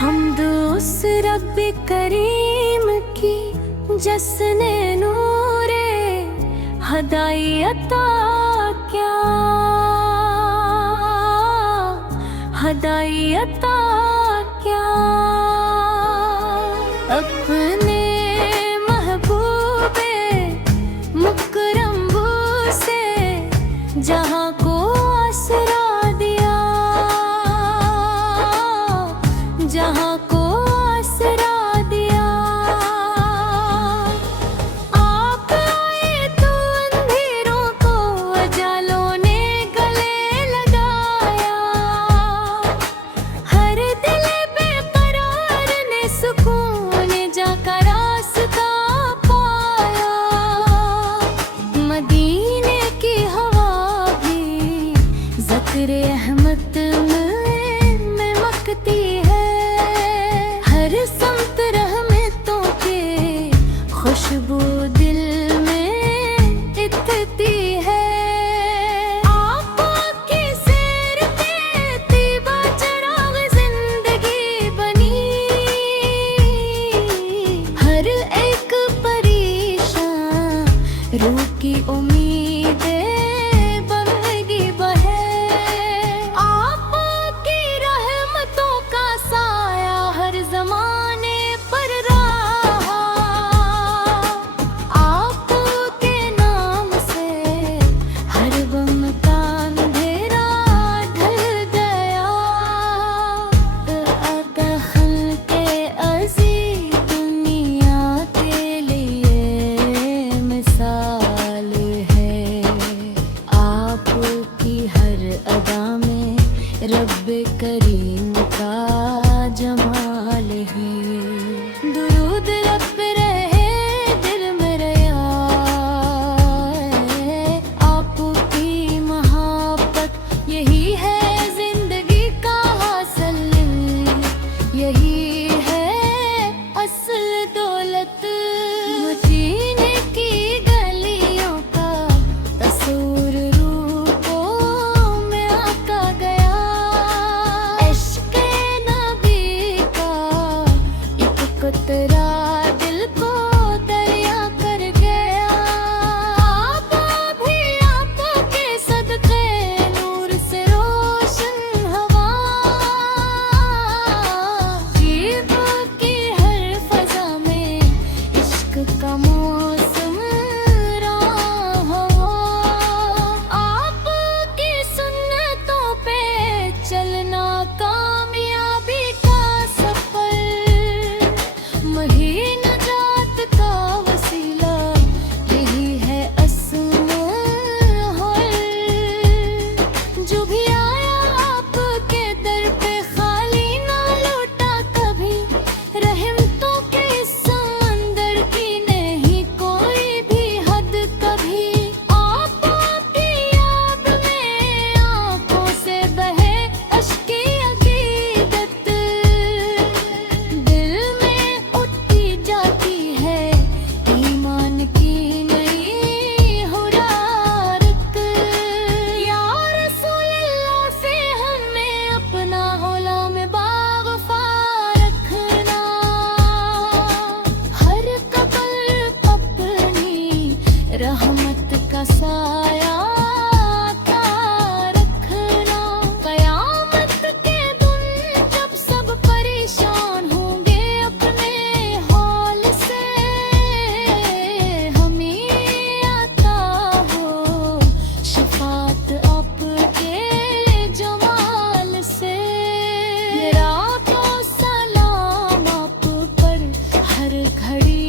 हमद उस रब करीम की जसने नूरे हदायता क्या, हदायता क्या। अपने महबूबे मुकरम से जहाँ को आसरा दिया, जहाँ को आसरा दिया। आप आए तो अंधेरों को उजालों ने गले लगाया, हर दिल बेकरार ने सुकून जाकर रास्ता पाया। मदीने की हवा भी ज़िक्र अहमद में मकती है, हर समत रहमतों के खुशबू दिल में इतती है। आका की सैर पे तीबा चराग जिंदगी बनी, हर एक परेशान रूह की उम्मीदें बहगी बहे। आपकी रहमतों का साया हर जमाने पर रहा, आपके नाम से हर गम का अंधेरा ढल गया। दखल के अज़ीज़ दुनिया के लिए मिसाल है, आपकी हर अदा में रब करीम का जमाल है। दुरूद लब पे रहे दिल में रया, आपकी मोहब्बत यही है जिंदगी का हासिल, यही है असल दौलत। मदीने की गलियों का तस्वीर रूपों में आका गया, इश्क़ नबी का एक कतरा दिल को दरिया कर गया। आप भी आपके सदक़े नूर से रोशन हवा, जीब की हर फ़ज़ा में इश्क़ का मौसम रहा हो। आपकी सुन्नतों पे चलना कामयाबी का सफ़र, महीन जात का वसीला यही है अस्ल हल। जो भी आया आपके दर पे खाली ना लौटा कभी, रहमतों के इस समंदर की नहीं कोई भी हद कभी। आपकी याद में आंखों से बहे अश्के अकीदत, दिल में उठती जाती है ईमान की नई हुरारत। या रसूल अल्लाह से हमें अपना गुलाम बाग़फ़ा रखना, हर कब्र अपनी रहमत का साया आता रखना। क़यामत के दिन जब सब परेशान होंगे अपने हाल से, हमें आता हो शफ़ाअत आपके जमाल से। मेरा तो सलाम आप पर हर घड़ी